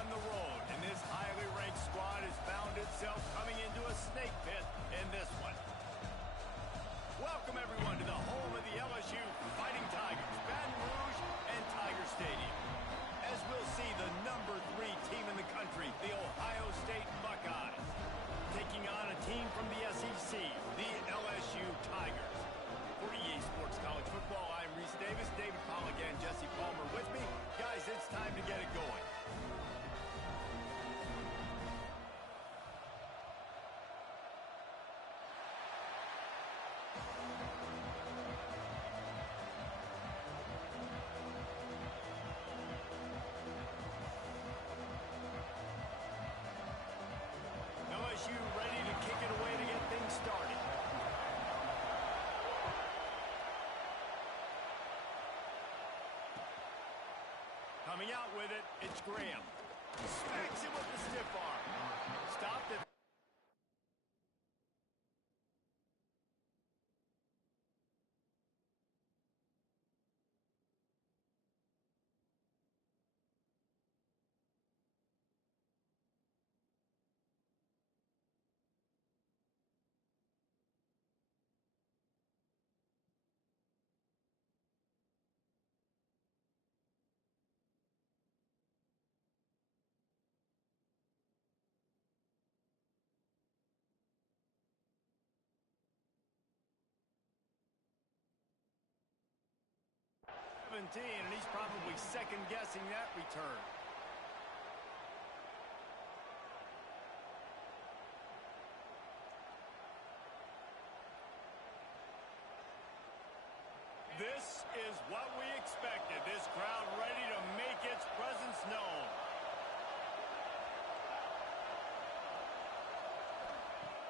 on the road, and this highly ranked squad has found itself coming into a snake pit in this one. Welcome, everyone, to the home of the LSU Fighting Tigers, Baton Rouge and Tiger Stadium. As we'll see the #3 team in the country, the Ohio State Buckeyes, taking on a team from the SEC, the LSU Tigers. For EA Sports College Football, I'm Reese Davis, David Pollack, and Jesse Palmer with me. Guys, it's time to get it going. LSU ready to kick it away to get things started. Coming out with it, it's Graham. Smacks him with the stiff arm. Stopped it. And he's probably second-guessing that return. This is what we expected. This crowd ready to make its presence known.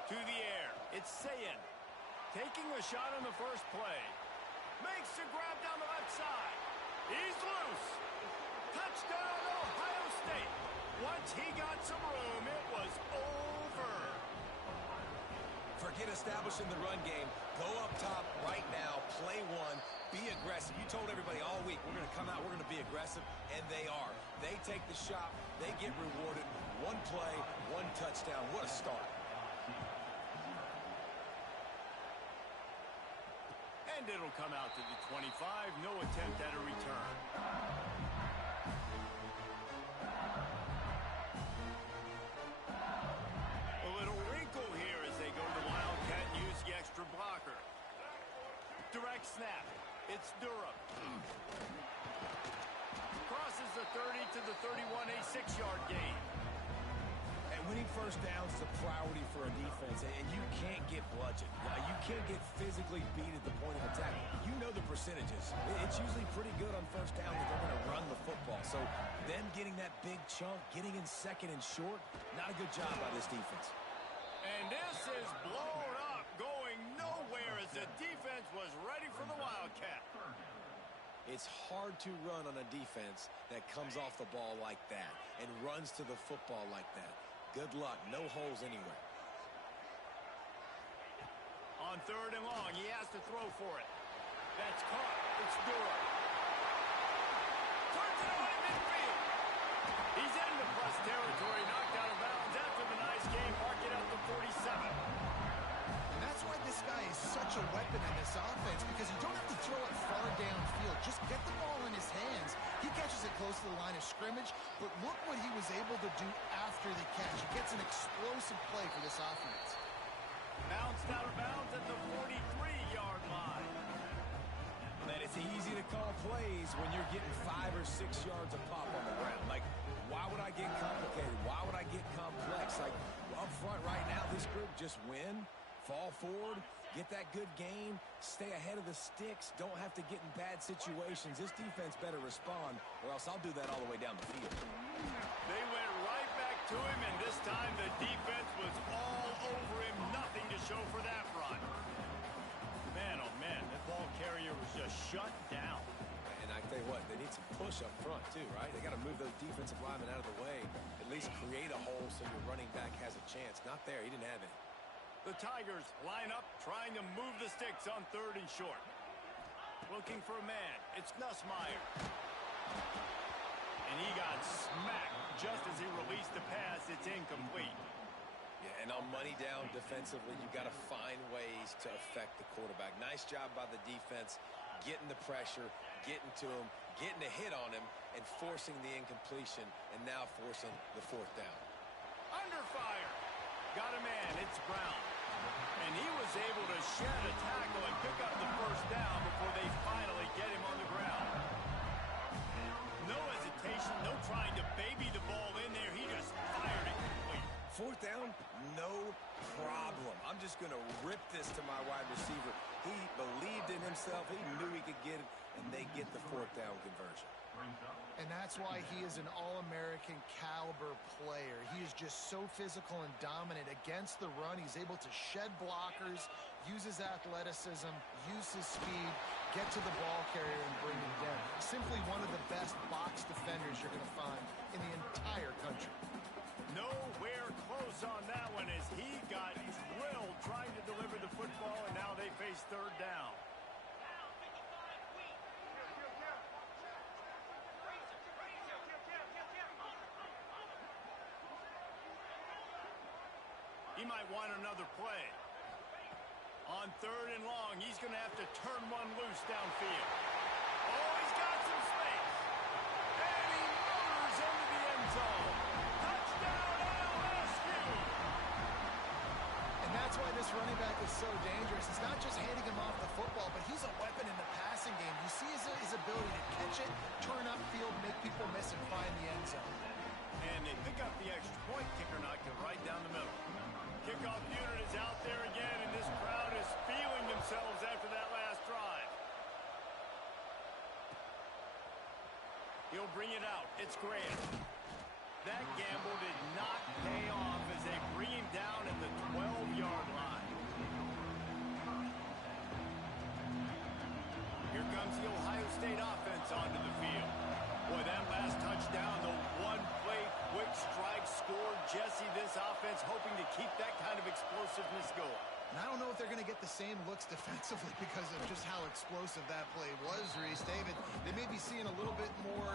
To the air, it's Sayin, taking a shot on the first play. Makes the grab down the left side. He's loose. Touchdown, Ohio State. Once he got some room, it was over. Forget establishing the run game. Go up top right now. Play one. Be aggressive. You told everybody all week, we're going to come out, we're going to be aggressive, and they are. They take the shot. They get rewarded. One play, one touchdown. What a start. And it'll come out to the 25. No attempt at a return. A little wrinkle here as they go to the Wildcat and use the extra blocker. Direct snap. It's Durham. Crosses the 30 to the 31, a 6-yard gain. And winning first downs is a priority for a defense, and you can't get bludgeoned. You can't get physically beat at the point of attack. You know the percentages. It's usually pretty good on first down that they're going to run the football. So them getting that big chunk, getting in second and short, not a good job by this defense. And this is blown up, going nowhere as the defense was ready for the Wildcat. It's hard to run on a defense that comes off the ball like that and runs to the football like that. Good luck. No holes anywhere. On 3rd and long, he has to throw for it. That's caught. It's Durham. Turns it away midfield. He's into plus territory, knocked out of bounds after the nice game. Mark it at the 47. And that's why this guy is such a weapon in this offense, because you don't have to throw it far downfield. Just get the ball in his hands. He catches it close to the line of scrimmage, but look what he was able to do after the catch. He gets an explosive play for this offense. Bounced out of bounds at the 43-yard line. Man, it's easy to call plays when you're getting 5 or 6 yards of pop on the ground. Like, why would I get complicated? Why would I get complex? Like, up front right now, this group just win, fall forward, get that good game, stay ahead of the sticks, don't have to get in bad situations. This defense better respond, or else I'll do that all the way down the field. They went right back to him, and this time the defense was all over him. Nothing to show for that run. Man, oh man, that ball carrier was just shut down. And I tell you what, they need some push up front too, right? They got to move those defensive linemen out of the way, at least create a hole so your running back has a chance. Not there, he didn't have any. The Tigers line up, trying to move the sticks on 3rd and short. Looking for a man. It's Nussmeier. And he got smacked just as he released the pass, it's incomplete. Yeah, and on money down defensively, you got to find ways to affect the quarterback. Nice job by the defense, getting the pressure, getting to him, getting a hit on him, and forcing the incompletion, and now forcing the fourth down. Under fire. Got a man. It's Brown. And he was able to shed a tackle and pick up the first down before they finally get him on the ground. No hesitation, no trying to baby the ball in there. He just fired it complete. Fourth down, no problem. I'm just going to rip this to my wide receiver. He believed in himself. He knew he could get it, and they get the fourth down conversion. And that's why he is an All-American caliber player. He is just so physical and dominant against the run. He's able to shed blockers, use his athleticism, use his speed, get to the ball carrier and bring him down. Simply one of the best box defenders you're going to find in the entire country. Nowhere close on that one as he got drilled trying to deliver the football, and now they face third down. He might want another play. On third and long, he's going to have to turn one loose downfield. Oh, he's got some space. And he motors into the end zone. Touchdown, LSU! And that's why this running back is so dangerous. It's not just handing him off the football, but he's a weapon in the passing game. You see his ability to catch it, turn upfield, make people miss, and find the end zone. And they pick up the extra point. Kicker knocked it right down the middle. Kickoff unit is out there again, and this crowd is feeling themselves after that last drive. He'll bring it out. It's Graham. That gamble did not pay off as they bring him down at the 12-yard line. Here comes the Ohio State offense onto the field. Boy, that last touchdown, the one-play quick strike score. Jesse, this offense hoping to keep that kind of explosiveness going. And I don't know if they're going to get the same looks defensively because of just how explosive that play was, Reese. David, they may be seeing a little bit more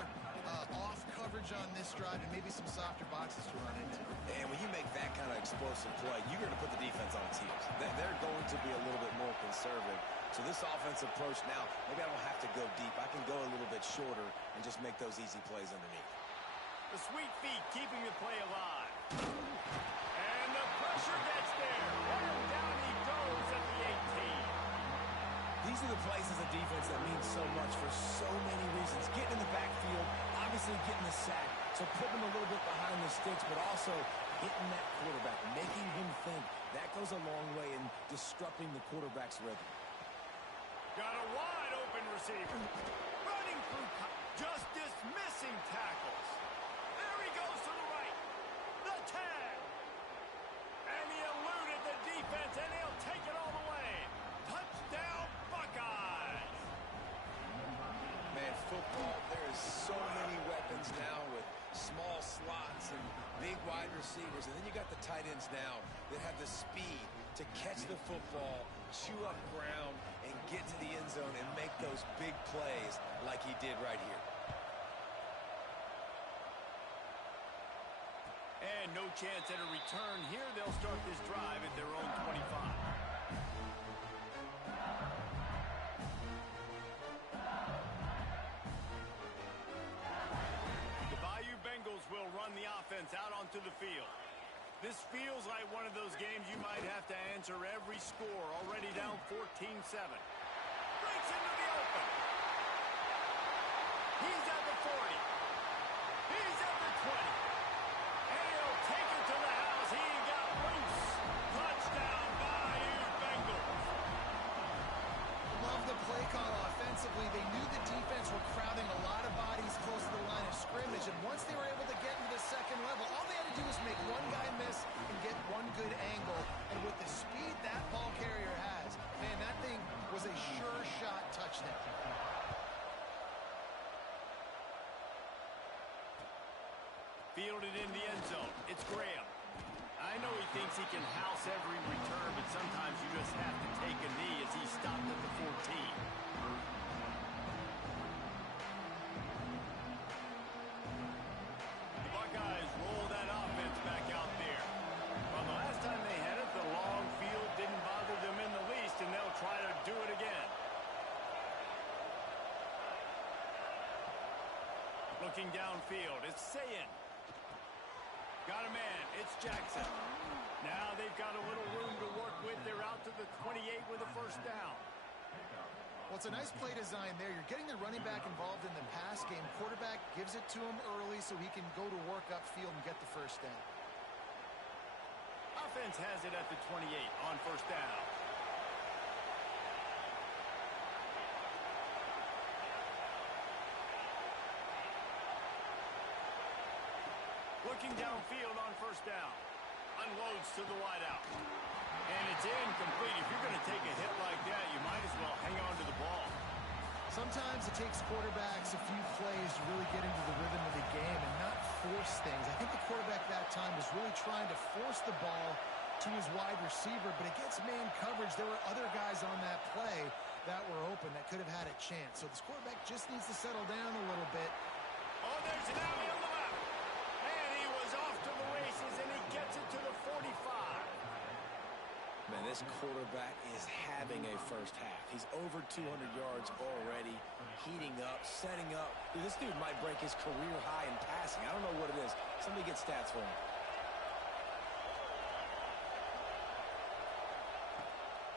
off coverage on this drive and maybe some softer boxes to run into. And when you make that kind of explosive play, you're going to put the defense on its heels. They're going to be a little bit more conservative. So this offensive approach now, maybe I don't have to go deep. I can go a little bit shorter and just make those easy plays underneath. The sweet feet keeping the play alive. And the pressure gets there. And down he goes at the 18. These are the plays as a defense that mean so much for so many reasons. Getting in the backfield, obviously getting the sack, so putting him a little bit behind the sticks, but also hitting that quarterback, making him think. That goes a long way in disrupting the quarterback's rhythm. Got a wide open receiver. Running through, just dismissing tackles. There he goes to the right. The tag. And he eluded the defense, and he'll take it all the way. Touchdown, Buckeyes. Man, football, there is so many weapons now with small slots and big wide receivers. And then you got the tight ends now that have the speed to catch the football, chew up ground, and get to the end zone and make those big plays like he did right here. And no chance at a return here. They'll start this drive at their own 25. The Bayou Bengals will run the offense out onto the field. This feels like one of those games you might have to answer every score. Already down 14-7. Breaks into the open. He's at the 40. He's at the 20. And he'll take it to the house. He got loose. Touchdown, Bayou Bengals. Love the play call offensively. They knew the defense were crowding a lot of bodies close to the line of scrimmage, and once they were able to get into the second level, all they had to do was make one guy miss and get one good angle. And with the speed that ball carrier has, man, that thing was a sure shot touchdown. Fielded in the end zone. It's Graham. I know he thinks he can house every return, but sometimes you just have to take a knee as he stopped at the 14. The Buckeyes Looking downfield, it's Sayin. Got a man, it's Jackson. Now they've got a little room to work with. They're out to the 28 with a first down. Well, it's a nice play design there. You're getting the running back involved in the pass game. Quarterback gives it to him early so he can go to work upfield and get the first down. Offense has it at the 28 on first down. Looking downfield on first down. Unloads to the wideout. And it's incomplete. If you're going to take a hit like that, you might as well hang on to the ball. Sometimes it takes quarterbacks a few plays to really get into the rhythm of the game and not force things. I think the quarterback that time was really trying to force the ball to his wide receiver, but against man coverage, there were other guys on that play that were open that could have had a chance. So this quarterback just needs to settle down a little bit. Oh, there's an alley on the left. And he was off to the races, and he gets it to the 45. Man, this quarterback is having a first half. He's over 200 yards already, heating up, setting up. Dude, this dude might break his career high in passing. I don't know what it is. Somebody get stats for him.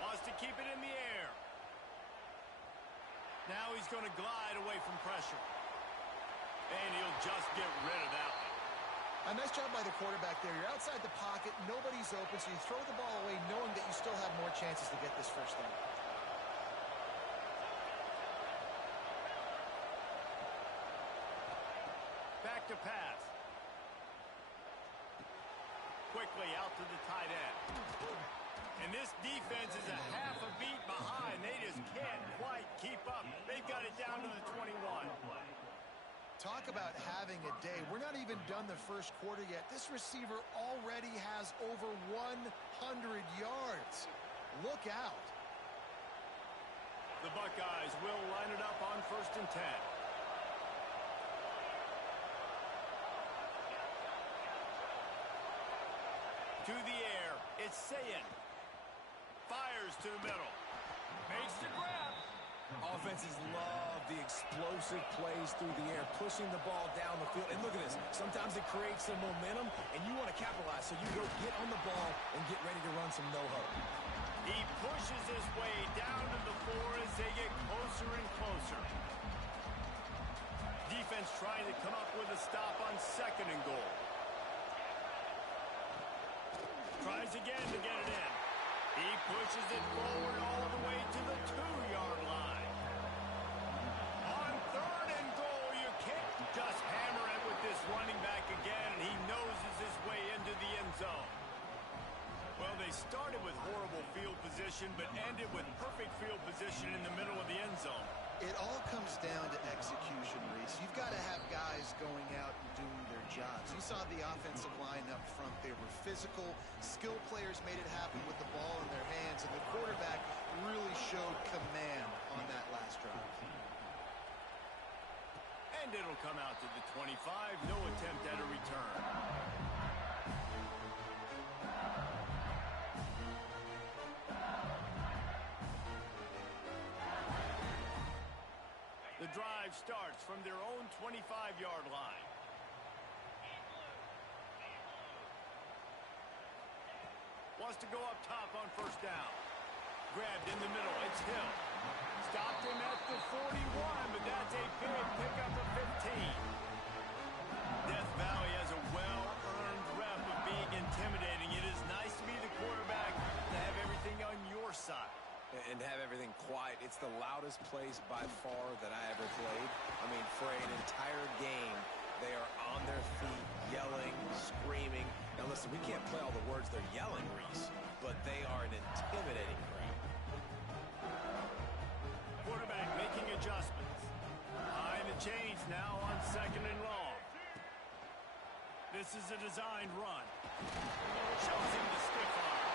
Wants to keep it in the air. Now he's going to glide away from pressure. And he'll just get rid of that one. A nice job by the quarterback there. You're outside the pocket, nobody's open, so you throw the ball away knowing that you still have more chances to get this first down. Back to pass. Quickly out to the tight end. And this defense is a half a beat behind. They just can't quite keep up. They've got it down to the 21. Talk about having a day. We're not even done the first quarter yet. This receiver already has over 100 yards. Look out. The Buckeyes will line it up on 1st and 10. To the air, it's Sayin. Fires to the middle. Makes the grab. Offenses love the explosive plays through the air, pushing the ball down the field. And look at this. Sometimes it creates some momentum, and you want to capitalize. So you go get on the ball and get ready to run some no-huddle. He pushes his way down to the 4 as they get closer and closer. Defense trying to come up with a stop on 2nd and goal. Tries again to get it in. He pushes it forward all the way to the 2-yard line. On 3rd and goal, you can't just hammer it with this running back again, and he noses his way into the end zone. Well, they started with horrible field position, but ended with perfect field position in the middle of the end zone. It all comes down to execution, Reese. You've got to have guys going out and doing their jobs. You saw the offensive line up front. They were physical. Skilled players made it happen with the ball in their hands, and the quarterback really showed command on that last drive. And it'll come out to the 25. No attempt at a return. The drive starts from their own 25-yard line. Wants to go up top on 1st down. Grabbed in the middle. It's Hill. Stopped him at the 41, but that's a big pickup of 15. Death Valley has a well-earned rep of being intimidating. It is nice to be the quarterback to have everything on your side. And have everything quiet. It's the loudest place by far that I ever played. I mean, for an entire game, they are on their feet, yelling, screaming. Now, listen, we can't play all the words they're yelling, Reese, but they are an intimidating crowd. Quarterback making adjustments. Behind the chains now on 2nd and long. This is a designed run. Shows him the stiff arm.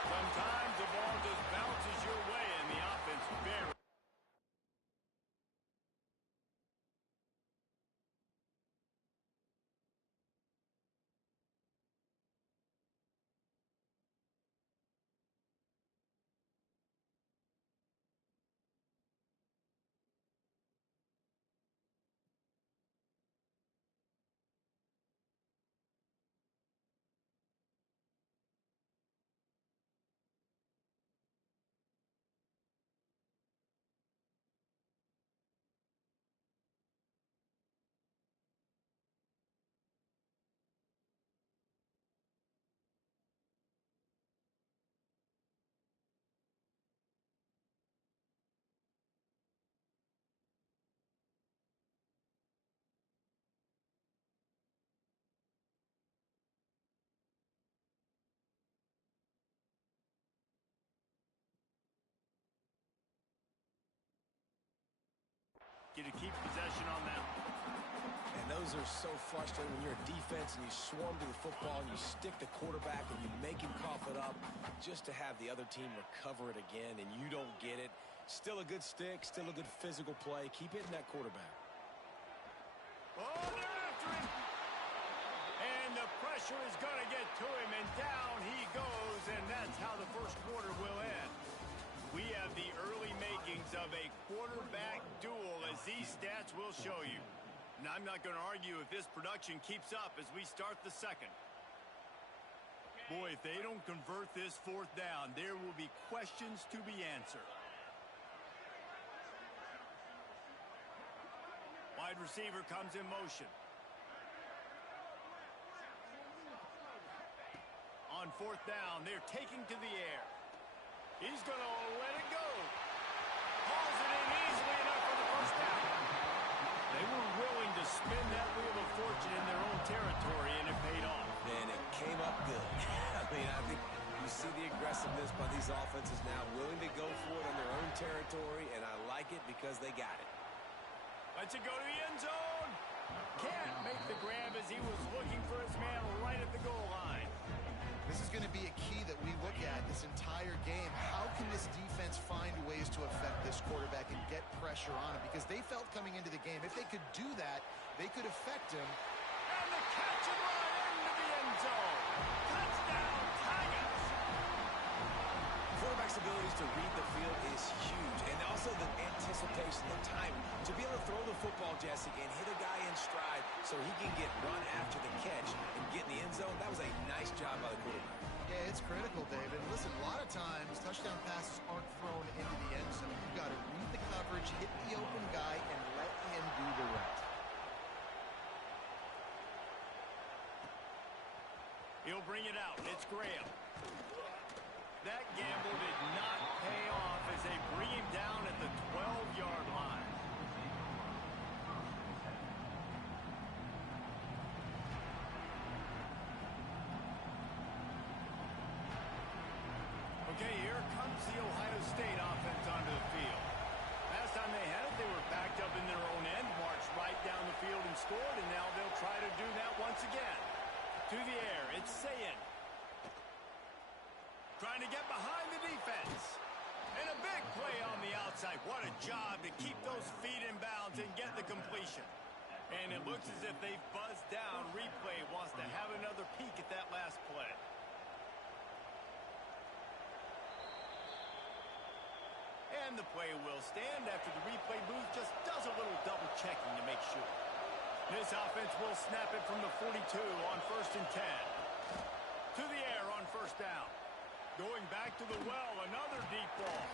Sometimes the ball just bounces your way, and the offense very Those are so frustrating when you're a defense and you swarm to the football and you stick the quarterback and you make him cough it up just to have the other team recover it again and you don't get it. Still a good stick, still a good physical play. Keep hitting that quarterback. Oh, they're after him. And the pressure is going to get to him, and down he goes, and that's how the first quarter will end. We have the early makings of a quarterback duel, as these stats will show you. And I'm not going to argue if this production keeps up as we start the second. Boy, if they don't convert this fourth down, there will be questions to be answered. Wide receiver comes in motion. On fourth down, they're taking to the air. He's going to let it go. Hauls it in easily enough for the first down. They were willing to spin that wheel of fortune in their own territory, and it paid off. And it came up good. I think you see the aggressiveness by these offenses now, willing to go for it in their own territory, and I like it because they got it. Lets it go to the end zone. Can't make the grab as he was looking for his man right at the goal line. This is going to be a key that we look at this entire game. How can this defense find ways to affect this quarterback and get pressure on him? Because they felt coming into the game, if they could do that, they could affect him. And the catch and run into the end zone. Touchdown, Tigers! Quarterback's abilities to read the field is huge, and also the anticipation, the time to be able to throw the football, Jesse, and hit a guy in stride so he can get run after the catch and get in the end zone. That was a nice job by the quarterback. Yeah, it's critical, David. Listen, a lot of times touchdown passes aren't thrown into the end zone. You've got to read the coverage, hit the open guy, and let him do the rest. He'll bring it out. It's Graham. That gamble did not pay off as they bring him down at the 12-yard line. Okay, here comes the Ohio State offense onto the field. Last time they had it, they were backed up in their own end, marched right down the field and scored, and now they'll try to do that once again. To the air, it's Sayin. Trying to get behind the defense. And a big play on the outside. What a job to keep those feet in bounds and get the completion. And it looks as if they've buzzed down. Replay wants to have another peek at that last play. And the play will stand after the replay booth just does a little double checking to make sure. This offense will snap it from the 42 on 1st and 10. To the air on first down. Going back to the well, another deep ball.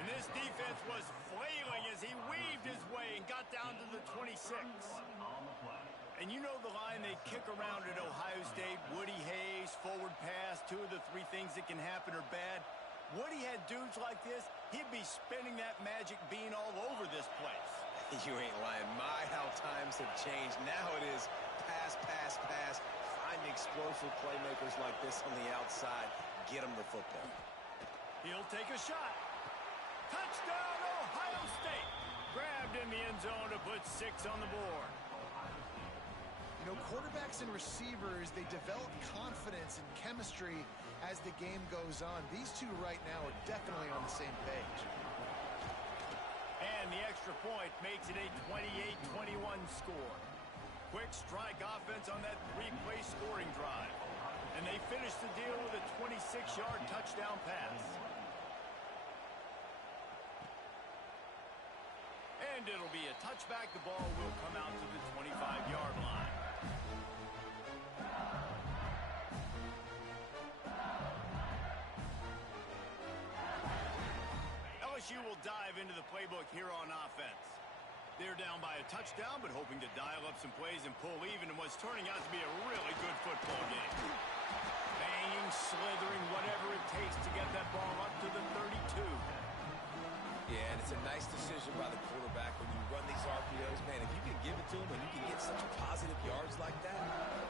And this defense was flailing as he weaved his way and got down to the 26. And you know the line they kick around at Ohio State, Woody Hayes, forward pass, 2 of the 3 things that can happen are bad. Woody had dudes like this, he'd be spinning that magic bean all over this place. You ain't lying. My, how times have changed. Now it is pass, pass, pass. Find explosive playmakers like this on the outside. Get him the football. He'll take a shot. Touchdown, Ohio State. Grabbed in the end zone to put 6 on the board. You know, quarterbacks and receivers, they develop confidence and chemistry as the game goes on. These two right now are definitely on the same page. And the extra point makes it a 28-21 score. Quick strike offense on that 3-play scoring drive. And they finish the deal with a 26-yard touchdown pass. And it'll be a touchback. The ball will come out to the 25-yard line. LSU will dive into the playbook here on offense. They're down by a touchdown, but hoping to dial up some plays and pull even in what's turning out to be a really good football game. Banging, slithering, whatever it takes to get that ball up to the 32. Yeah, and it's a nice decision by the quarterback when you run these RPOs. Man, if you can give it to him and you can get such positive yards like that,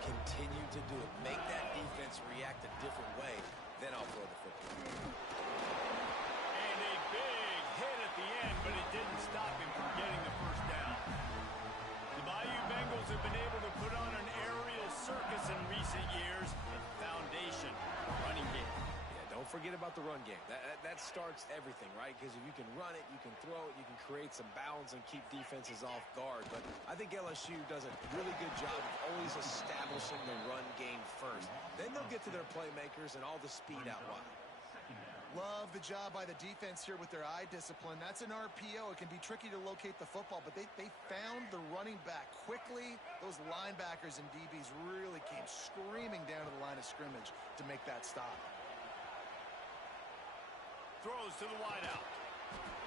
continue to do it. Make that defense react a different way, then I'll throw the football. And a big hit at the end, but it didn't stop him from getting the first down. The Bayou Bengals have been able about the run game. That starts everything, right? Because if you can run it, you can throw it, you can create some balance and keep defenses off guard. But I think LSU does a really good job of always establishing the run game first. Then they'll get to their playmakers and all the speed out wide. Love the job by the defense here with their eye discipline. That's an RPO. It can be tricky to locate the football, but they found the running back quickly. Those linebackers and DBs really came screaming down to the line of scrimmage to make that stop. Throws to the wideout.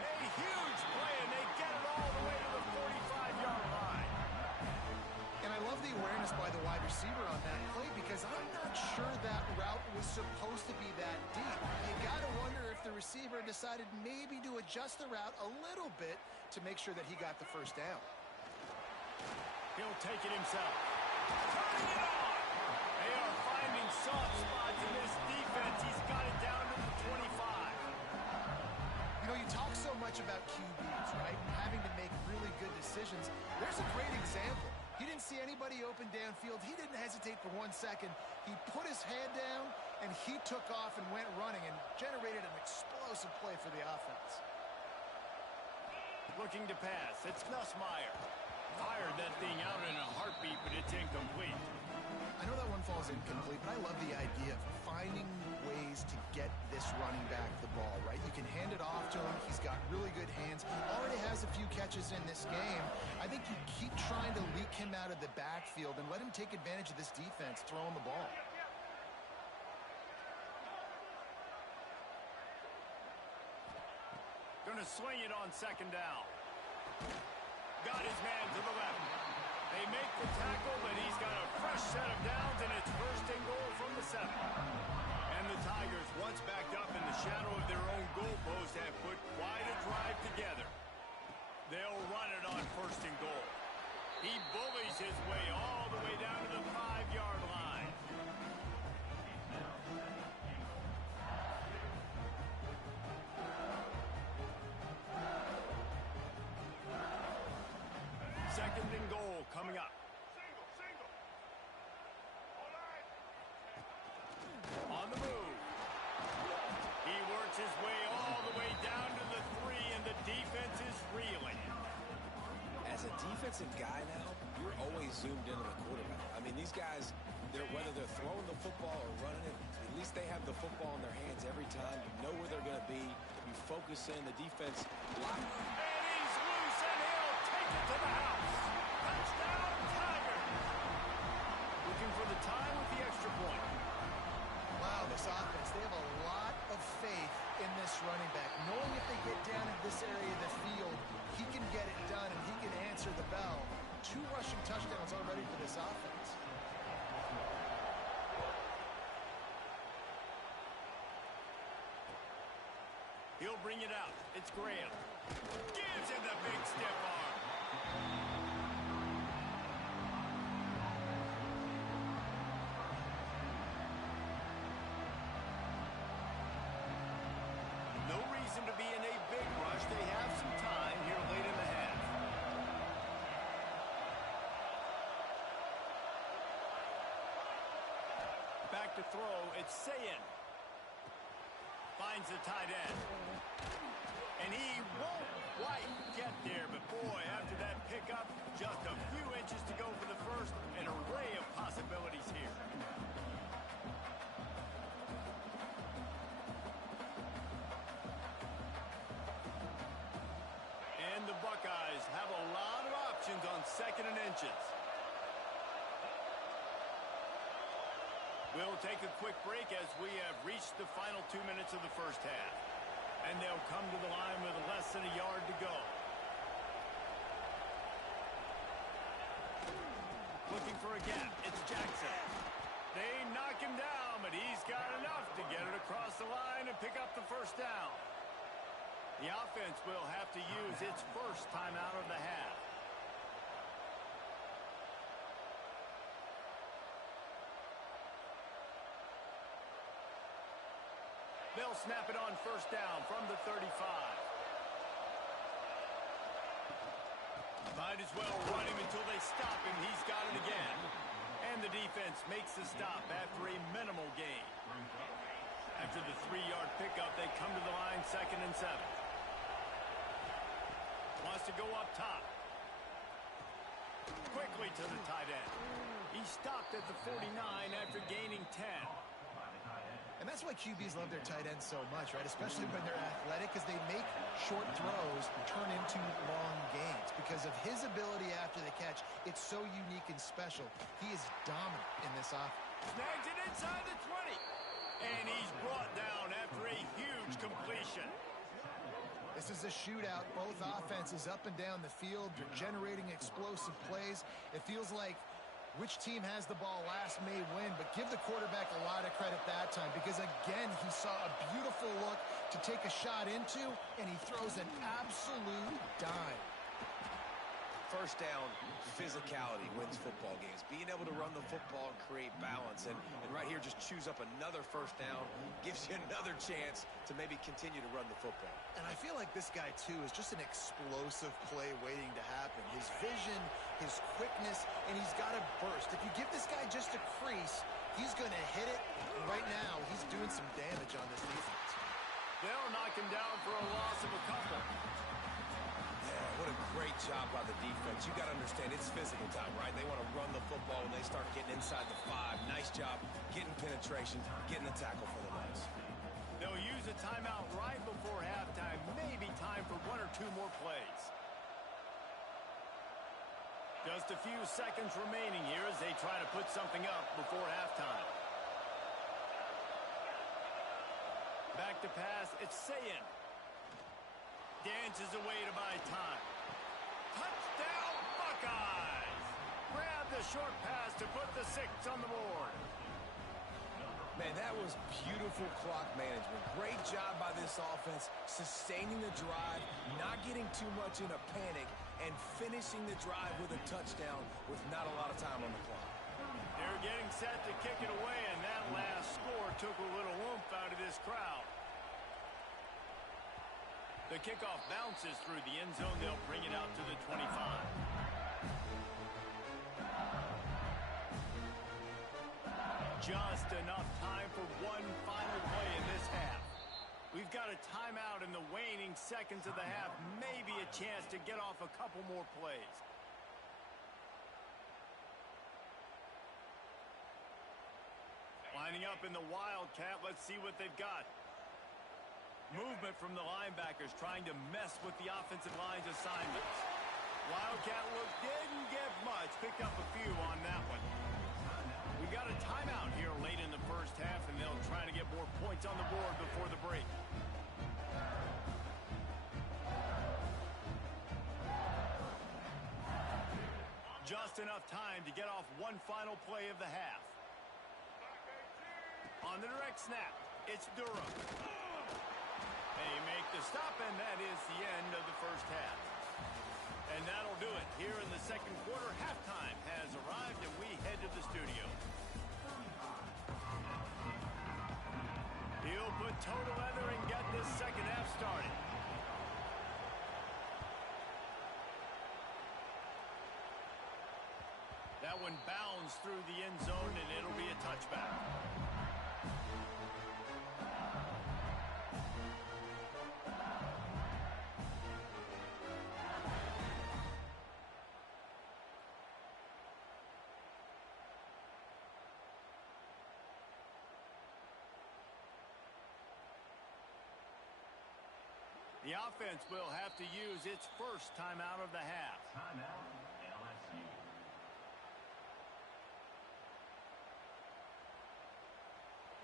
A huge play, and they get it all the way to the 45-yard line. And I love the awareness by the wide receiver on that play because I'm not sure that route was supposed to be that deep. You got to wonder if the receiver decided maybe to adjust the route a little bit to make sure that he got the first down. He'll take it himself. Turning it on! They are finding soft spots in this defense. He's got it down to the 25. You know, you talk so much about QBs, right? And having to make really good decisions. There's a great example. He didn't see anybody open downfield. He didn't hesitate for 1 second. He put his head down, and he took off and went running and generated an explosive play for the offense. Looking to pass. It's Nussmeier. Fired that thing out in a heartbeat, but it's incomplete. I know that one falls incomplete, but I love the idea of finding ways to get this running back the ball, right? You can hand it off to him. He's got really good hands. Already has a few catches in this game. I think you keep trying to leak him out of the backfield and let him take advantage of this defense throwing the ball. Gonna swing it on second down. Got his man to the left. They make the tackle, but he's got a fresh set of downs, and it's first and goal from the 7. And the Tigers, once backed up in the shadow of their own goalpost, have put quite a drive together. They'll run it on first and goal. He bullies his way all the way down to the 5-yard line. Second and goal coming up. On the move. He works his way all the way down to the 3, and the defense is reeling. As a defensive guy now, you're always zoomed into the quarterback. I mean, these guys, whether they're throwing the football or running it, at least they have the football in their hands every time. You know where they're going to be. You focus in. The defense block. And he's loose, and he'll take it to the house. Touchdown, Tigers. Looking for the time with the extra point. Wow, this offense, they have a lot of faith in this running back. Knowing if they get down in this area of the field, he can get it done and he can answer the bell. 2 rushing touchdowns already for this offense. He'll bring it out. It's Graham. Gives him the big stiff arm. No reason to be in a big rush. They have some time here late in the half. Back to throw. It's Sayin. Finds the tight end. And he won't quite get there, but boy, after that pickup, just a few inches to go for the first. An array of possibilities here. And the Buckeyes have a lot of options on 2nd and inches. We'll take a quick break as we have reached the final 2 minutes of the first half. And they'll come to the line with less than a yard to go. Looking for a gap. It's Jackson. They knock him down, but he's got enough to get it across the line and pick up the first down. The offense will have to use its first timeout of the half. They'll snap it on first down from the 35. Might as well run him until they stop him. He's got it again. And the defense makes the stop after a minimal gain. After the 3-yard pickup, they come to the line 2nd and 7. Wants to go up top. Quickly to the tight end. He stopped at the 49 after gaining 10. And that's why QBs love their tight ends so much, right? Especially when they're athletic, because they make short throws turn into long gains. Because of his ability after the catch, it's so unique and special. He is dominant in this offense. Snags it inside the 20. And he's brought down after a huge completion. This is a shootout. Both offenses up and down the field. They're generating explosive plays. It feels like which team has the ball last may win, but give the quarterback a lot of credit that time because, again, he saw a beautiful look to take a shot into, and he throws an absolute dime. First down, physicality wins football games. Being able to run the football and create balance. And right here, just choose up another first down, gives you another chance to maybe continue to run the football. And I feel like this guy, too, is just an explosive play waiting to happen. His vision, his quickness, and he's got a burst. If you give this guy just a crease, he's going to hit it. And right now, he's doing some damage on this defense. They'll knock him down for a loss of a couple. What a great job by the defense. You got to understand, it's physical time, right? They want to run the football when they start getting inside the 5. Nice job getting penetration, getting the tackle for the loss. They'll use a timeout right before halftime. Maybe time for 1 or 2 more plays. Just a few seconds remaining here as they try to put something up before halftime. Back to pass, it's Sayin. Dances away to buy time. Touchdown, Buckeyes! Grab the short pass to put the 6 on the board. Man, that was beautiful clock management. Great job by this offense, sustaining the drive, not getting too much in a panic, and finishing the drive with a touchdown with not a lot of time on the clock. They're getting set to kick it away, and that last score took a little oomph out of this crowd. The kickoff bounces through the end zone. They'll bring it out to the 25. Just enough time for one final play in this half. We've got a timeout in the waning seconds of the half. Maybe a chance to get off a couple more plays. Lining up in the Wildcat. Let's see what they've got. Movement from the linebackers trying to mess with the offensive line's assignments. Wildcat look didn't get much. Picked up a few on that one. We got a timeout here late in the first half, and they'll try to get more points on the board before the break. Just enough time to get off one final play of the half. On the direct snap, it's Durham. They make the stop, and that is the end of the first half. And that'll do it. Here in the second quarter, halftime has arrived, and we head to the studio. He'll put toe to leather and get this second half started. That one bounds through the end zone, and it'll be a touchback. The offense will have to use its first timeout of the half. Timeout, LSU.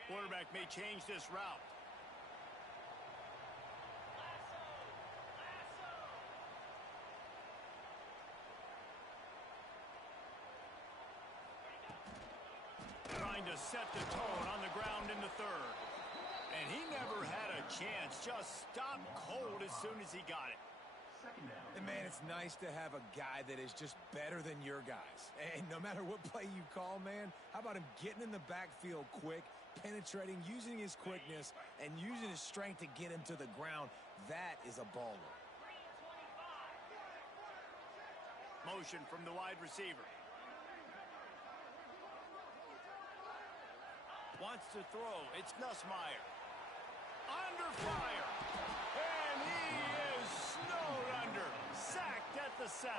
Quarterback may change this route. Trying to set the tone on the ground in the third. And he never had a chance. Just stopped cold as soon as he got it. And, man, it's nice to have a guy that is just better than your guys. And no matter what play you call, man, how about him getting in the backfield quick, penetrating, using his quickness, and using his strength to get him to the ground? That is a baller. Motion from the wide receiver. Wants to throw. It's Nussmeier. Under fire. And he is snowed under. Sacked at the 7.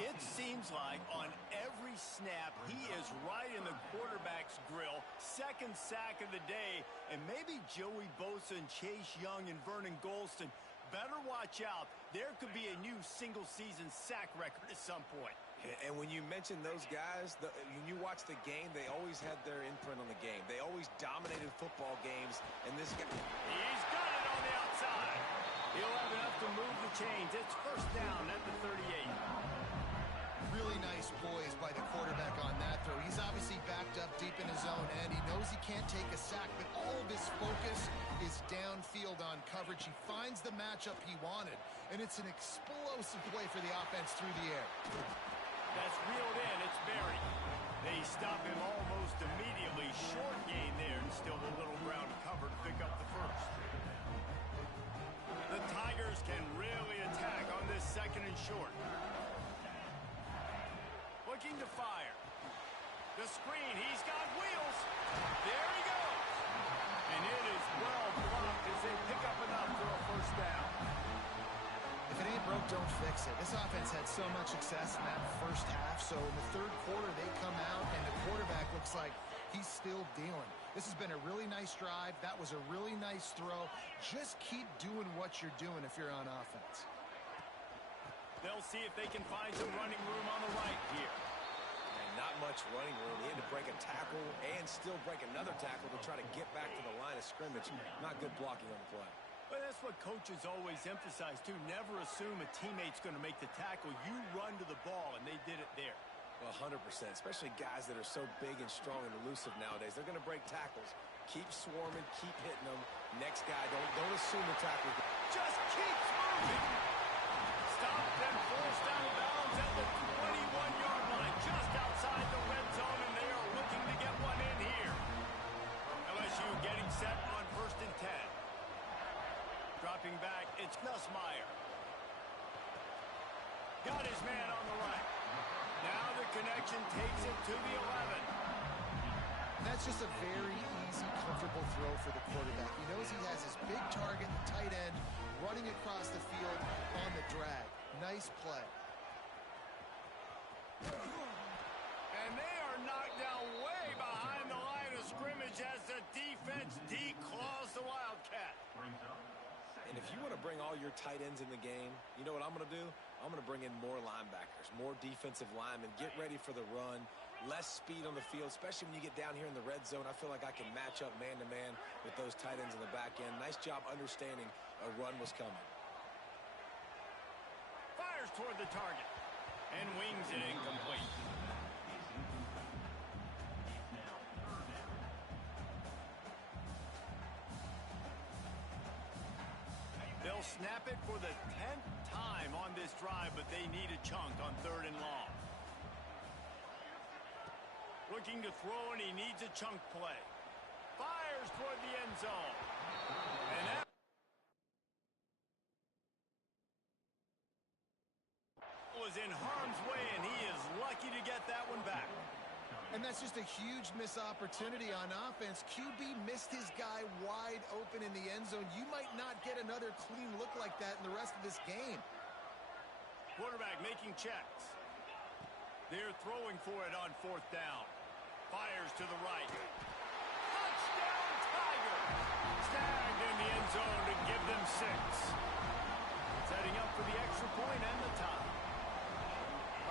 It seems like on every snap, he is right in the quarterback's grill. Second sack of the day. And maybe Joey Bosa and Chase Young and Vernon Golston better watch out. There could be a new single-season sack record at some point. And when you mention those guys, when you watch the game, they always had their imprint on the game. They always dominated football games. And this guy... He's got it on the outside. He'll have enough to move the chains. It's first down at the 38. Really nice poise by the quarterback on that throw. He's obviously backed up deep in his own end. He knows he can't take a sack, but all of his focus is downfield on coverage. He finds the matchup he wanted, and it's an explosive play for the offense through the air. That's reeled in. It's buried. They stop him almost immediately. Short gain there, and still a little ground to cover to pick up the first. The Tigers can really attack on this second and short. Looking to fire. The screen, he's got wheels. There he goes. And it is well blocked as they pick up enough for a first down. If it ain't broke, don't fix it. This offense had so much success in that first half, so in the third quarter they come out and the quarterback looks like he's still dealing. This has been a really nice drive. That was a really nice throw. Just keep doing what you're doing if you're on offense. They'll see if they can find some running room on the right here. And not much running room. He had to break a tackle and still break another tackle to try to get back to the line of scrimmage. Not good blocking on the play. But that's what coaches always emphasize, too. Never assume a teammate's going to make the tackle. You run to the ball, and they did it there. Well, 100%, especially guys that are so big and strong and elusive nowadays. They're going to break tackles. Keep swarming, keep hitting them. Next guy, don't assume the tackle. Just keeps moving. Stopped and forced out of bounds at the 21-yard line, just outside the red zone, and they are looking to get one in here. LSU getting set on 1st and 10. Dropping back, it's Nussmeier. Got his man on the right. Now the connection takes it to the 11. That's just a very easy, comfortable throw for the quarterback. He knows he has his big target, the tight end, running across the field on the drag. Nice play. And they are knocked down way behind the line of scrimmage as the defense declaws the Wildcat. And if you want to bring all your tight ends in the game, you know what I'm going to do? I'm going to bring in more linebackers, more defensive linemen, get ready for the run, less speed on the field, especially when you get down here in the red zone. I feel like I can match up man-to-man with those tight ends in the back end. Nice job understanding a run was coming. Fires toward the target and wings it incomplete. They'll snap it for the 10th time on this drive, but they need a chunk on 3rd and long. Looking to throw, and he needs a chunk play. Fires toward the end zone. And that was in harm's way, and he is lucky to get that one back. And that's just a huge missed opportunity on offense. QB missed his guy wide open in the end zone. You might not get another clean look like that in the rest of this game. Quarterback making checks. They're throwing for it on 4th down. Fires to the right. Touchdown, Tiger! Snagged in the end zone to give them 6. Setting up for the extra point and the tie.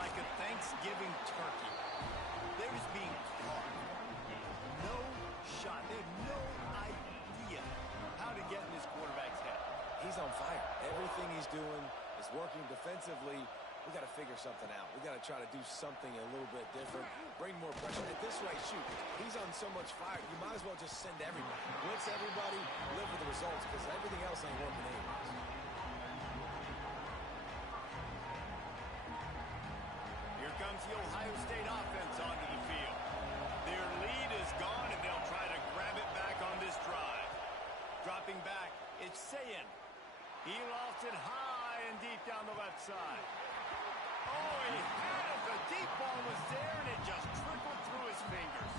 Like a Thanksgiving turkey. They're just being caught. No shot. They have no idea how to get in this quarterback's head. He's on fire. Everything he's doing is working defensively. We got to figure something out. We got to try to do something a little bit different. Bring more pressure. At this rate, shoot, he's on so much fire. You might as well just send everybody. Blitz everybody, live with the results, because everything else ain't working anyways. Here comes the Ohio State offense onto the field. Their lead is gone, and they'll try to grab it back on this drive. Dropping back, it's Sayin. He lofts it high and deep down the left side. Oh, he had it. The deep ball was there, and it just trickled through his fingers.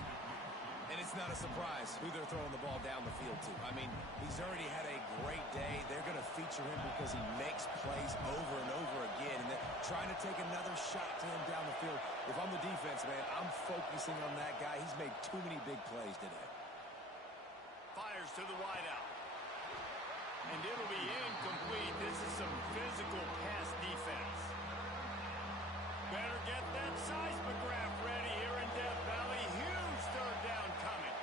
And it's not not a surprise who they're throwing the ball down the field to. I mean, he's already had a great day. They're going to feature him because he makes plays over and over again, and they're trying to take another shot to him down the field. If I'm the defense, man, I'm focusing on that guy. He's made too many big plays today. Fires to the wideout. And it'll be incomplete. This is some physical pass defense. Better get that seismograph ready here in Death Valley. Huge third down coming.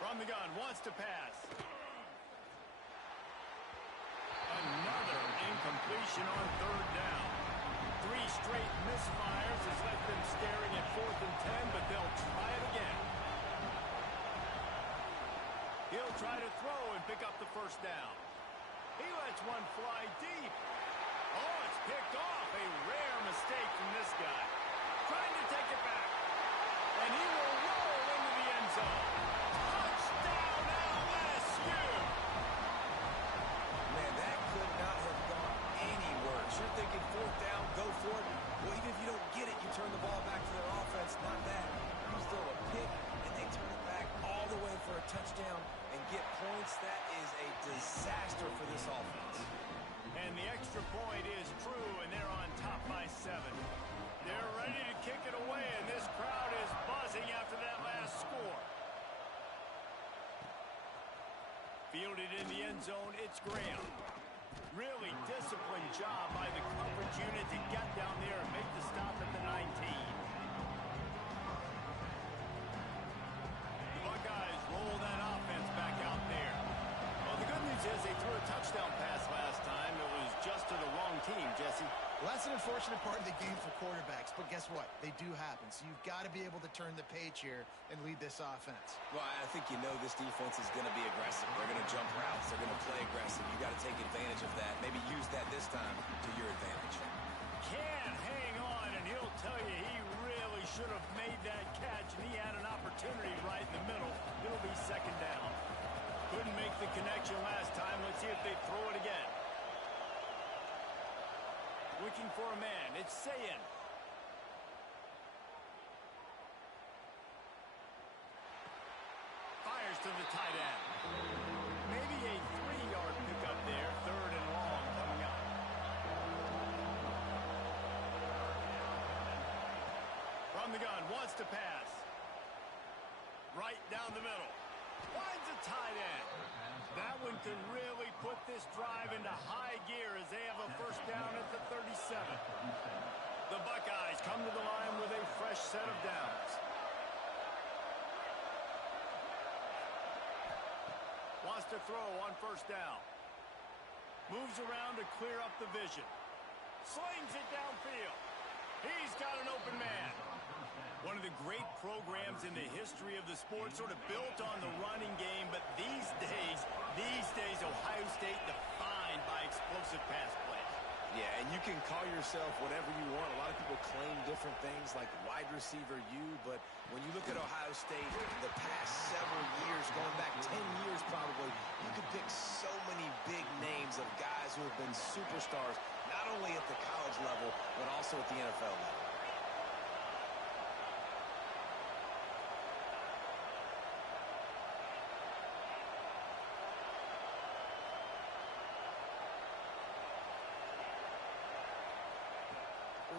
From the gun, wants to pass. Another incompletion on third down. 3 straight misfires has left them staring at 4th and 10, but they'll try it again. He'll try to throw and pick up the first down. He lets one fly deep. Oh, it's picked off. A rare mistake from this guy. Trying to take it back. And he will roll into the end zone. Touchdown, LSU! Man, that could not have gone any worse. You're thinking 4th down, go for it. Well, even if you don't get it, you turn the ball back to their offense. Not that. You throw a pick, and they turn it back all the way for a touchdown and get points. That is a disaster for this offense. And the extra point is true, and they're on top by 7. They're ready to kick it away, and this crowd is buzzing after that last score. Fielded in the end zone, it's Graham. Really disciplined job by the coverage unit to get down there and make the stop at the 19. The Buckeyes roll that offense back out there. Well, the good news is they threw a touchdown pass last time. It was just to the wrong team, Jesse. Well, that's an unfortunate part of the game for quarterbacks, but guess what? They do happen, so you've got to be able to turn the page here and lead this offense. Well, I think you know this defense is going to be aggressive. They're going to jump routes. They're going to play aggressive. You got to take advantage of that. Maybe use that this time to your advantage. Can't hang on, and he'll tell you he really should have made that catch, and he had an opportunity right in the middle. It'll be 2nd down. Couldn't make the connection last time. Let's see if they throw it again. Looking for a man. It's Sayin. Fires to the tight end. Maybe a 3-yard pickup there. 3rd and long coming up. From the gun. Wants to pass. Right down the middle. Finds a tight end. That one could really put this drive into high gear as they have a first down at the 37. The Buckeyes come to the line with a fresh set of downs. Wants to throw on first down. Moves around to clear up the vision. Slings it downfield. He's got an open man. One of the great programs in the history of the sport, sort of built on the running game, but these days, Ohio State defined by explosive pass play. Yeah, and you can call yourself whatever you want. A lot of people claim different things like wide receiver U, but when you look at Ohio State the past several years, going back 10 years probably, you could pick so many big names of guys who have been superstars, not only at the college level, but also at the NFL level.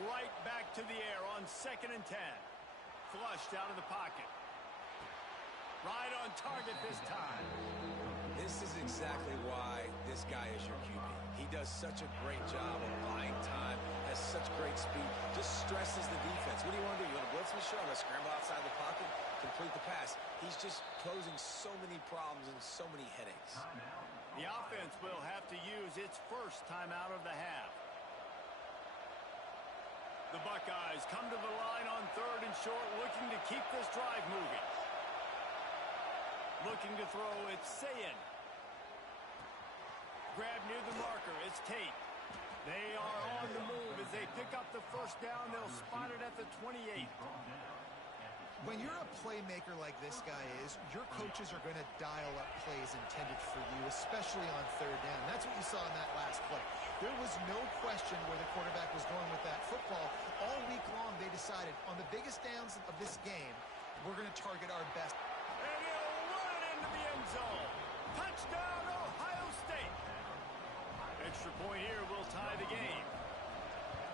Right back to the air on 2nd and 10. Flushed out of the pocket. Right on target this time. This is exactly why this guy is your QB. He does such a great job of buying time, has such great speed, just stresses the defense. What do you want to do? You want to blitz me? Sure, I'm going to scramble outside the pocket, complete the pass. He's just closing so many problems and so many headaches. The offense will have to use its first timeout of the half. The Buckeyes come to the line on 3rd and short, looking to keep this drive moving. Looking to throw, it's Sayin. Grab near the marker, it's Tate. They are on the move as they pick up the first down. They'll spot it at the 28. When you're a playmaker like this guy is, your coaches are going to dial up plays intended for you, especially on third down. That's what you saw in that last play. There was no question where the quarterback was going with that football. All week long, they decided on the biggest downs of this game, we're going to target our best. And he'll run it into the end zone. Touchdown, Ohio State. Extra point here will tie the game.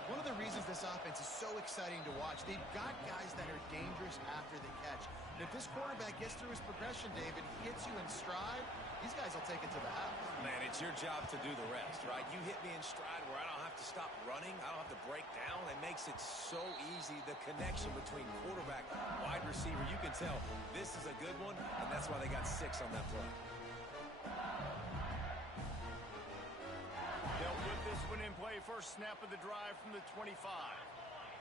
One of the reasons this offense is so exciting to watch, they've got guys that are dangerous after the catch. And if this quarterback gets through his progression, David, he hits you in stride, these guys will take it to the house. Man, it's your job to do the rest, right? You hit me in stride where I don't have to stop running. I don't have to break down. It makes it so easy. The connection between quarterback, wide receiver, you can tell this is a good one, and that's why they got 6 on that play. They'll put this one in play. First snap of the drive from the 25.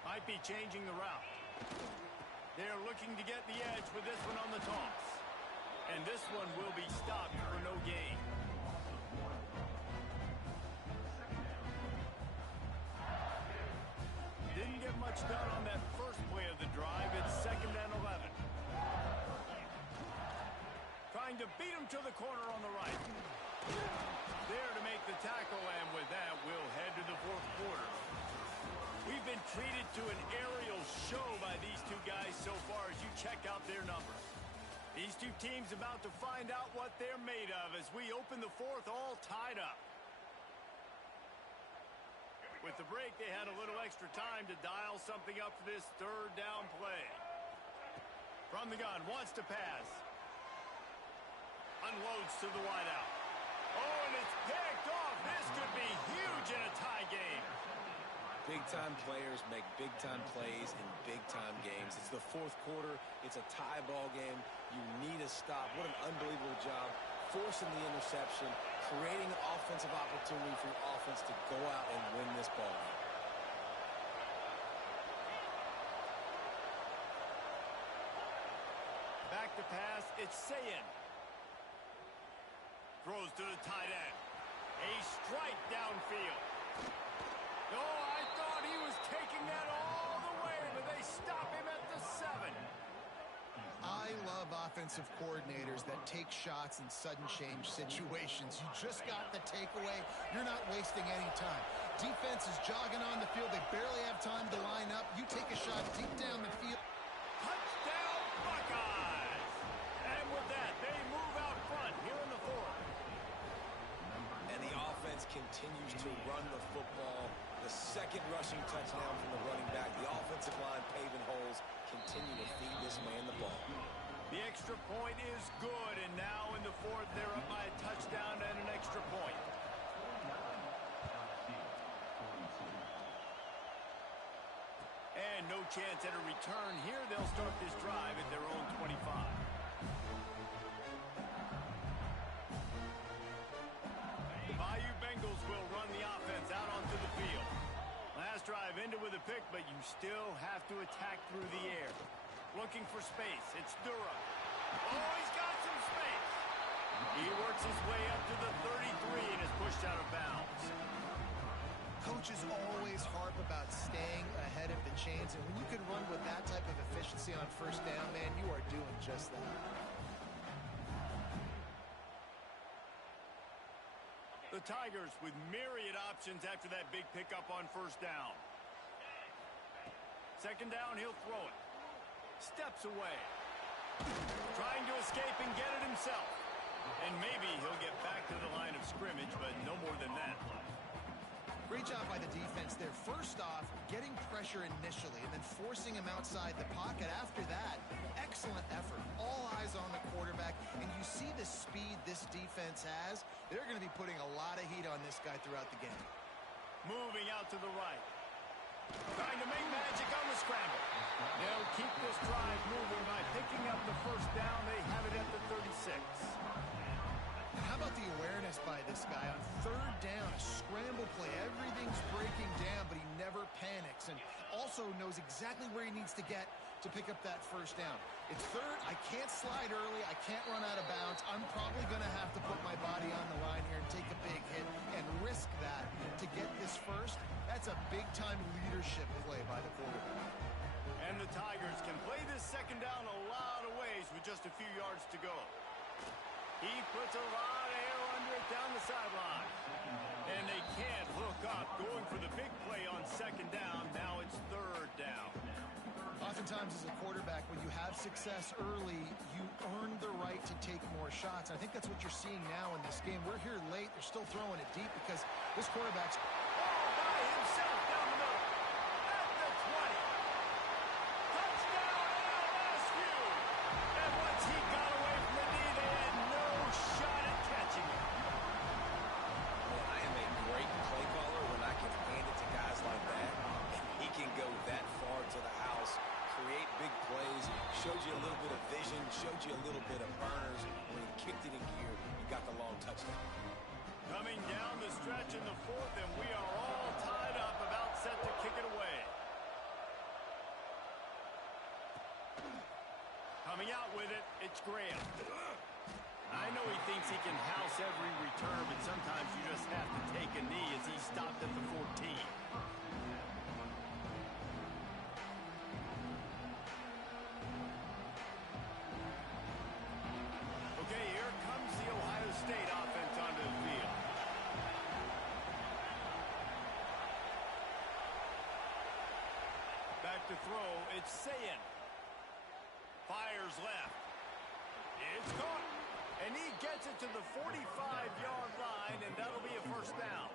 Might be changing the route. They're looking to get the edge with this one on the toss. And this one will be stopped for no gain. Didn't get much done on that first play of the drive. It's 2nd and 11. Trying to beat him to the corner on the right. There to make the tackle, and with that, we'll head to the 4th quarter. We've been treated to an aerial show by these two guys so far as you check out their numbers. These two teams about to find out what they're made of as we open the 4th all tied up. With the break, they had a little extra time to dial something up for this 3rd down play. From the gun, wants to pass. Unloads to the wideout. Oh, and it's picked off. This could be huge in a tie game. Big-time players make big-time plays in big-time games. It's the 4th quarter. It's a tie ball game. You need a stop. What an unbelievable job. Forcing the interception, creating an offensive opportunity for your offense to go out and win this ball game. Back to pass. It's Sayin. Throws to the tight end. A strike downfield. Oh, I thought he was taking that all the way, but they stop him at the 7. I love offensive coordinators that take shots in sudden change situations. You just got the takeaway. You're not wasting any time. Defense is jogging on the field. They barely have time to line up. You take a shot deep down the field. Touchdown, Buckeyes! And with that, they move out front here in the 4th. And the offense continues to run the football. The 2nd rushing touchdown from the running back. The offensive line paving holes. Continue to feed this man the ball. The extra point is good, and now in the 4th, they're up by a touchdown and an extra point. And no chance at a return here. They'll start this drive at their own 25. The Bayou Bengals will run the offense out onto the field. Last drive ended with a pick, but you still have to attack through the air. Looking for space. It's Durham. Oh, he's got some space. He works his way up to the 33 and is pushed out of bounds. Coaches always harp about staying ahead of the chains, and when you can run with that type of efficiency on 1st down, man, you are doing just that. The Tigers with myriad options after that big pickup on 1st down. 2nd down, he'll throw it. Steps away. Trying to escape and get it himself. And maybe he'll get back to the line of scrimmage, but no more than that. Great job by the defense there. First off, getting pressure initially and then forcing him outside the pocket. After that, excellent effort. All eyes on the quarterback, and you see the speed this defense has. They're going to be putting a lot of heat on this guy throughout the game. Moving out to the right. Trying to make magic on the scramble. They'll keep this drive moving by picking up the 1st down. They have it at the 36. And how about the awareness by this guy on 3rd down, a scramble play. Everything's breaking down, but he never panics and also knows exactly where he needs to get to pick up that 1st down. It's 3rd. I can't slide early. I can't run out of bounds. I'm probably going to have to put my body on the line here and take a big hit and risk that to get this 1st. That's a big-time leadership play by the quarterback. And the Tigers can play this second down a lot of ways with just a few yards to go. He puts a lot of air under it down the sideline. And they can't hook up, going for the big play on second down. Now it's third down. Oftentimes as a quarterback, when you have success early, you earn the right to take more shots. I think that's what you're seeing now in this game. We're here late. They're still throwing it deep because this quarterback's all by himself down the middle at the 20. Touchdown, LSU! And once he got away from the knee, they had no shot at catching him. Man, I am a great play caller when I can hand it to guys like that. And he can go that far to the house, create big plays, showed you a little bit of vision, showed you a little bit of burners. When he kicked it in gear, he got the long touchdown. Coming down the stretch in the fourth, and we are all tied up, about set to kick it away. Coming out with it, it's Graham. I know he thinks he can house every return, but sometimes you just have to take a knee as he stopped at the 14. Okay, here comes the Ohio State offense onto the field. Back to throw, it's Sayin. Fires left. It's caught. And he gets it to the 45-yard line, and that'll be a first down.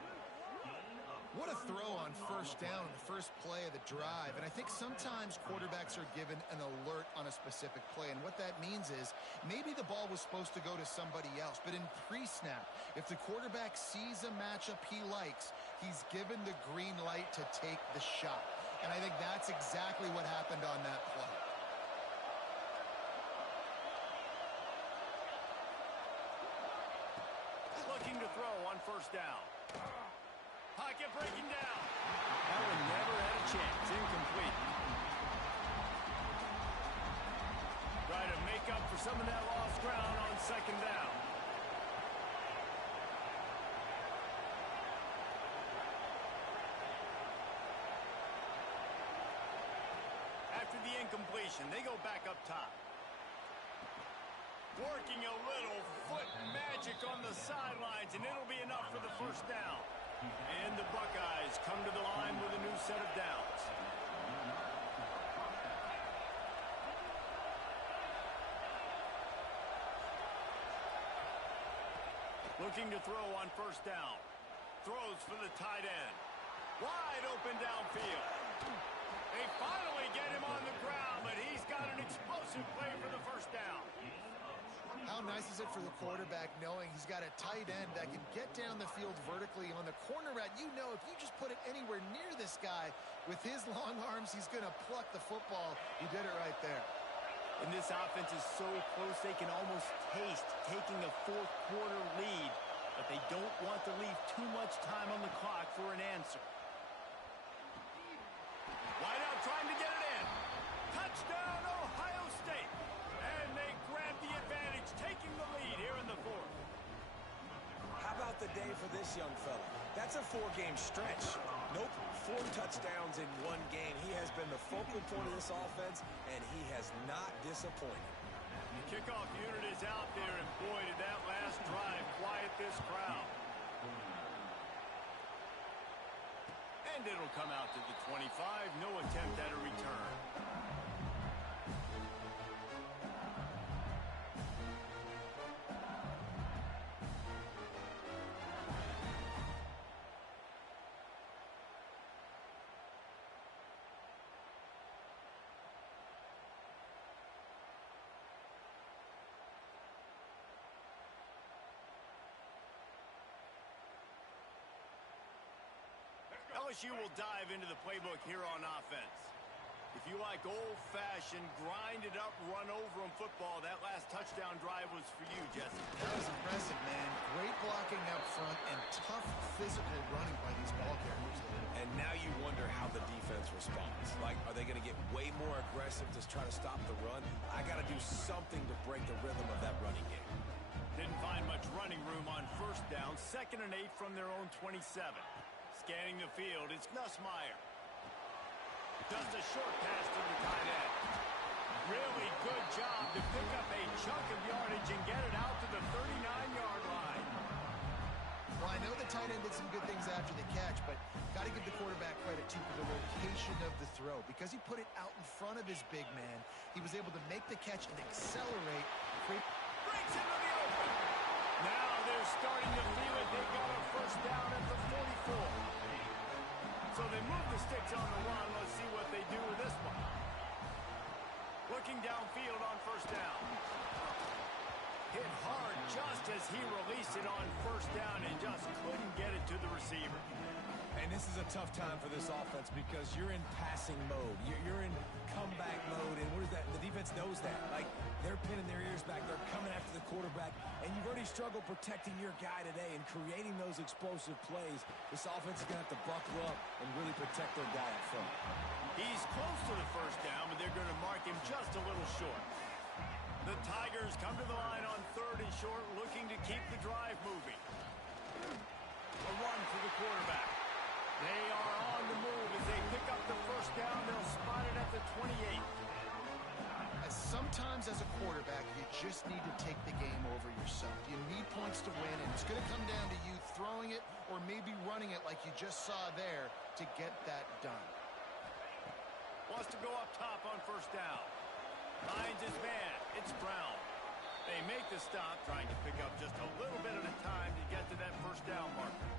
What a throw on first down in the first play of the drive. And I think sometimes quarterbacks are given an alert on a specific play. And what that means is maybe the ball was supposed to go to somebody else. But in pre-snap, if the quarterback sees a matchup he likes, he's given the green light to take the shot. And I think that's exactly what happened on that play. Looking to throw on first down. Pocket breaking down. That one never had a chance. Incomplete. Try to make up for some of that lost ground on second down. After the incompletion, they go back up top. Working a little foot magic on the sidelines, and it'll be enough for the first down. And the Buckeyes come to the line with a new set of downs. Looking to throw on first down. Throws for the tight end. Wide open downfield. They finally get him on the ground, but he's got an explosive play for the first down. How nice is it for the quarterback knowing he's got a tight end that can get down the field vertically on the corner route? You know, if you just put it anywhere near this guy with his long arms, he's going to pluck the football. He did it right there. And this offense is so close they can almost taste taking a fourth quarter lead, but they don't want to leave too much time on the clock for an answer. Wide out trying to get it in. Touchdown, Ohio State. And they grab the advantage, taking the lead here in the fourth. How about the day for this young fella? That's a 4-game stretch. Nope, 4 touchdowns in 1 game. He has been the focal point of this offense, and he has not disappointed. The kickoff unit is out there, and boy, did that last drive quiet this crowd. And it'll come out to the 25. No attempt at a return. LSU will dive into the playbook here on offense. If you like old-fashioned, grind-it-up, run-over-'em football, that last touchdown drive was for you, Jesse. That was impressive, man. Great blocking up front and tough physical running by these ball carriers. And now you wonder how the defense responds. Like, are they going to get way more aggressive to try to stop the run? I got to do something to break the rhythm of that running game. Didn't find much running room on first down. 2nd and 8 from their own 27. Scanning the field, it's Nussmeier. Just a short pass to the tight end. Really good job to pick up a chunk of yardage and get it out to the 39-yard line. Well, I know the tight end did some good things after the catch, but got to give the quarterback credit, too, for the location of the throw. Because he put it out in front of his big man, he was able to make the catch and accelerate. Breaks into the open. Now they're starting to feel it. They got a first down at the 44. So they move the sticks on the run. Let's see what they do with this one. Looking downfield on first down. Hit hard just as he released it on first down and just couldn't get it to the receiver. And this is a tough time for this offense because you're in passing mode. You're in comeback mode, and what is that? The defense knows that. Like, they're pinning their ears back. They're coming after the quarterback, and you've already struggled protecting your guy today and creating those explosive plays. This offense is going to have to buckle up and really protect their guy up front. He's close to the first down, but they're going to mark him just a little short. The Tigers come to the line on 3rd and short, looking to keep the drive moving. A run for the quarterback. They are on the move as they pick up the first down. They'll spot it at the 28. Sometimes as a quarterback, you just need to take the game over yourself. You need points to win, and it's going to come down to you throwing it or maybe running it like you just saw there to get that done. Wants to go up top on first down. Finds his man. It's Brown. They make the stop, trying to pick up just a little bit at a time to get to that first down marker.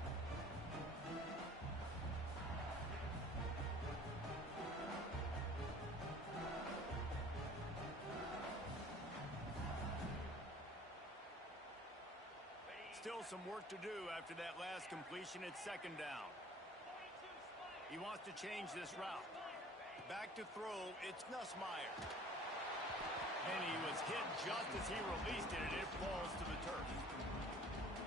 Still some work to do after that last completion at 2nd down. He wants to change this route. Back to throw, it's Nussmeier. And he was hit just as he released it, and it falls to the turf.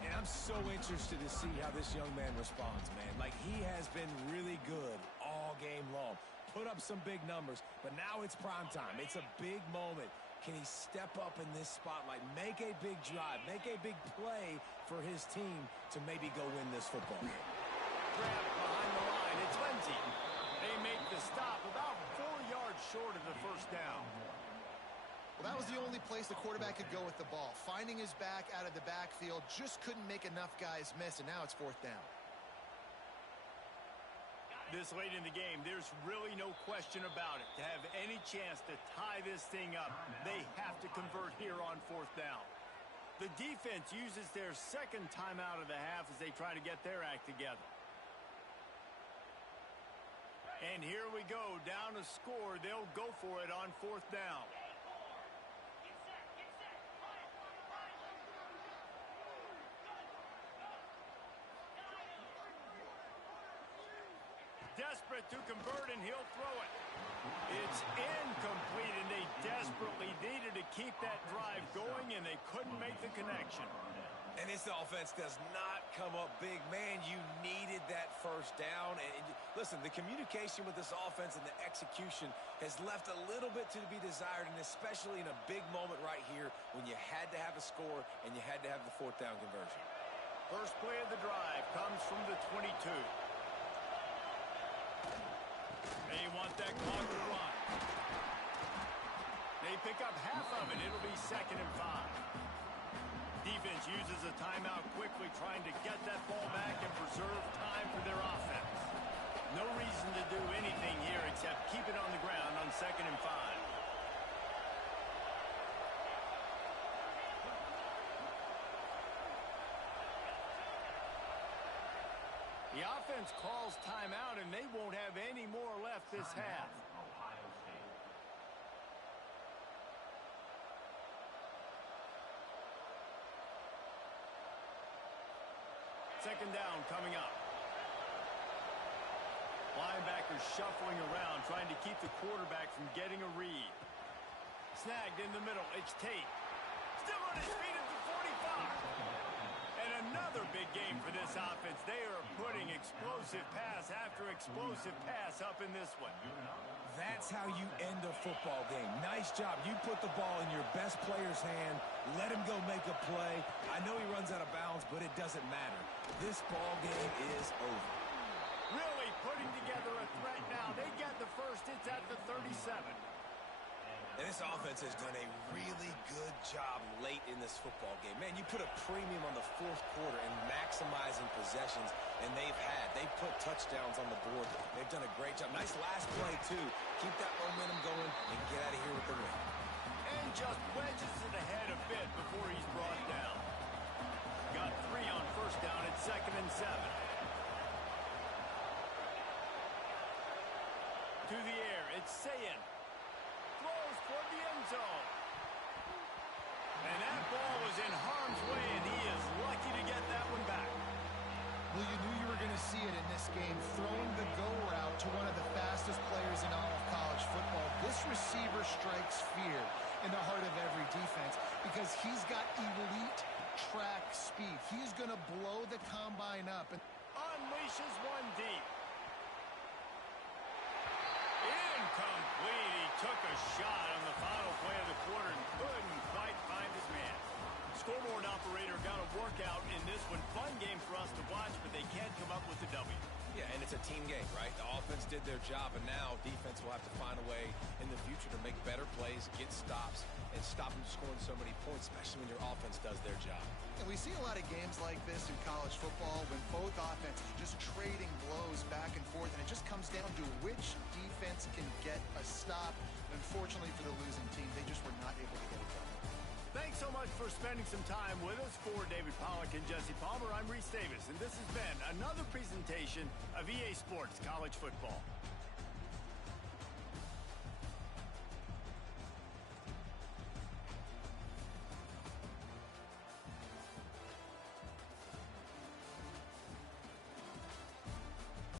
And I'm so interested to see how this young man responds, man. Like, he has been really good all game long. Put up some big numbers, but now it's prime time. It's a big moment. Can he step up in this spotlight, make a big drive, make a big play for his team to maybe go win this football game? Grab behind the line. It's Lindsey. They make the stop about 4 yards short of the first down. Well, that was the only place the quarterback could go with the ball. Finding his back out of the backfield, just couldn't make enough guys miss, and now it's 4th down. This late in the game, there's really no question about it. To have any chance to tie this thing up, they have to convert here on 4th down. The defense uses their 2nd timeout of the half as they try to get their act together. And here we go, down a score. They'll go for it on 4th down. Desperate to convert, and he'll throw it. It's incomplete, and they desperately needed to keep that drive going, and they couldn't make the connection. And this offense does not come up big. Man, you needed that first down. And listen, the communication with this offense and the execution has left a little bit to be desired, and especially in a big moment right here when you had to have a score and you had to have the 4th down conversion. First play of the drive comes from the 22. They want that clock to run. They pick up half of it. It'll be 2nd and 5. Defense uses a timeout quickly, trying to get that ball back and preserve time for their offense. No reason to do anything here except keep it on the ground on 2nd and 5. The offense calls timeout, and they won't have any more left this half. Ohio State. 2nd down coming up. Linebackers shuffling around, trying to keep the quarterback from getting a read. Snagged in the middle. It's Tate. Still on his feet at the 45. And another big game for this offense. They are putting explosive pass after explosive pass up in this one. That's how you end a football game. Nice job. You put the ball in your best player's hand. Let him go make a play. I know he runs out of bounds, but it doesn't matter. This ball game is over. Really putting together a threat now. They get the first. It's at the 37. And this offense has done a really good job late in this football game. Man, you put a premium on the fourth quarter and maximizing possessions, and they've put touchdowns on the board. They've done a great job. Nice last play, too. Keep that momentum going and get out of here with the win. And just wedges it ahead a bit before he's brought down. Got 3 on first down at 2nd and 7. To the air, it's Sayin. Throws toward the end zone. And that ball was in harm's way, and he is lucky to get that one back. Well, you knew you were going to see it in this game, throwing the go route to one of the fastest players in all of college football. This receiver strikes fear in the heart of every defense because he's got elite track speed. He's going to blow the combine up. And unleashes one deep. Incomplete. He took a shot on the final play of the quarter and couldn't quite find his man. Scoreboard operator got a workout in this one. Fun game for us to watch, but they can't come up with the W. Yeah, and it's a team game, right? The offense did their job, and now defense will have to find a way in the future to make better plays, get stops, and stop them scoring so many points, especially when your offense does their job. And we see a lot of games like this in college football when both offenses just trading blows back and forth, and it just comes down to which defense can get a stop. And unfortunately for the losing team, they just were not able to get it done. Thanks so much for spending some time with us. For David Pollack and Jesse Palmer, I'm Reese Davis, and this has been another presentation of EA Sports College Football.